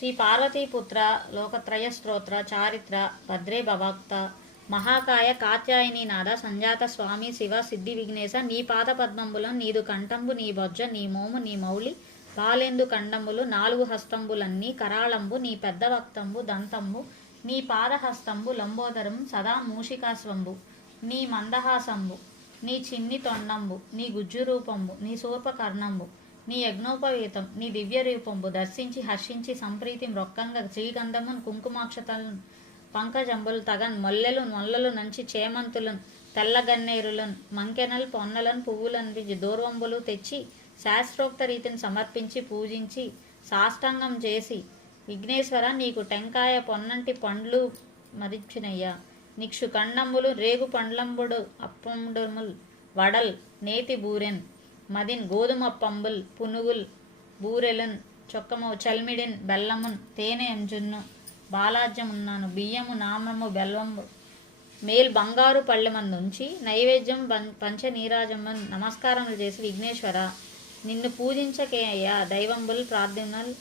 శ్రీ పార్వతీపుత్ర లోకత్రయ స్తోత్ర చారిత్ర భద్రే భవాక్త మహాకాయ కాత్యాయని నాద సంజాత స్వామి శివ సిద్ధి విఘ్నేశ నీ పాద పద్మంబులం నీదు కంఠంబు నీ బొజ్జ నీ మోము నీ మౌళి బాలేందు కండంబులు నాలుగు హస్తంబులన్నీ కరాళంబు నీ పెద్ద వక్తంబు దంతంబు నీ పాదహస్తంబు లంబోదరం సదా మూషికాస్వంబు నీ మందహాసంబు నీ చిన్ని తొండంబు నీ గుజ్జు రూపంబు నీ సూర్పకర్ణంబు నీ యజ్ఞోపవీతం నీ దివ్య రూపంబు దర్శించి హర్షించి సంప్రీతి రొక్కంగా శ్రీగంధమున్ కుంకుమాక్షతలను పంకజంబులు తగన్ మొల్లెలు నొల్లలు నంచి చేమంతులను తెల్లగన్నేరులను మంకెనల్ పొన్నలను పువ్వులను దూర్వంబులు తెచ్చి శాస్త్రోక్త రీతిని సమర్పించి పూజించి సాష్టాంగం చేసి విఘ్నేశ్వర నీకు టెంకాయ పొన్నంటి పండ్లు మరిచినయ్యా. నిక్షు కండంబులు రేగు పండ్లంబుడు అప్పండుముల్ వడల్ నేతి బూరెన్ మదిన్ గోధుమ పంబుల్ పునుగుల్ బూరెలన్ చొక్కము చల్మిడిన్ బెల్లమున్ తేనె ఎంజున్ను బాలాజ్యమున్నాను బియ్యము నామము బెల్లము మేల్ బంగారు పళ్ళెమందుంచి నైవేద్యం పం- పంచ నీరాజమ్మన్ నమస్కారములు చేసి విఘ్నేశ్వర నిన్ను పూజించకే అయ్యా దైవంబుల్ ప్రార్థనలు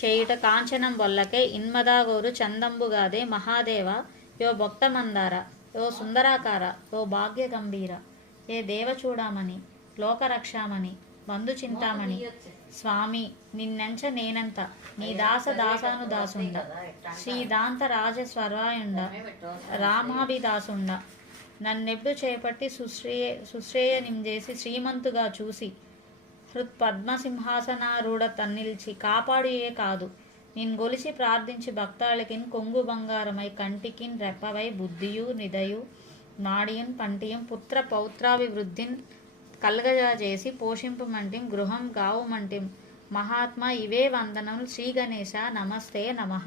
చేయుట కాంచనం బొల్లకే ఇన్మదాగోరు చందంబుగాదే మహాదేవ యో భక్తమందార యో సుందరాకార యో భాగ్య గంభీర ఏ దేవ చూడమని లోకరక్షామని బంధు చింతామణి. స్వామి నిన్నెంచ నేనంత నీ దాస దాసాను దాసుండ. శ్రీదాంత రాజ స్వరాయుండ. రామాభిదాసుండ. నన్నెప్పుడు చేపట్టి సుశ్రేయ సుశ్రేయనింజేసి శ్రీమంతుగా చూసి హృత్ పద్మసింహాసనారూఢ తన్నిల్చి కాపాడుయే కాదు. నిన్ గొలిచి ప్రార్థించి భక్తాళకిన్ కొంగు బంగారమై కంటికిన్ రెప్పవై బుద్ధియు నిదయు నాడియున్ పంటియం పుత్ర పౌత్రాభివృద్ధిన్ కల్గజా చేసి పోషింపమంటిం గృహం గావుమంటిం. మహాత్మా ఇవే వందనం శ్రీ గణేశ నమస్తే నమః.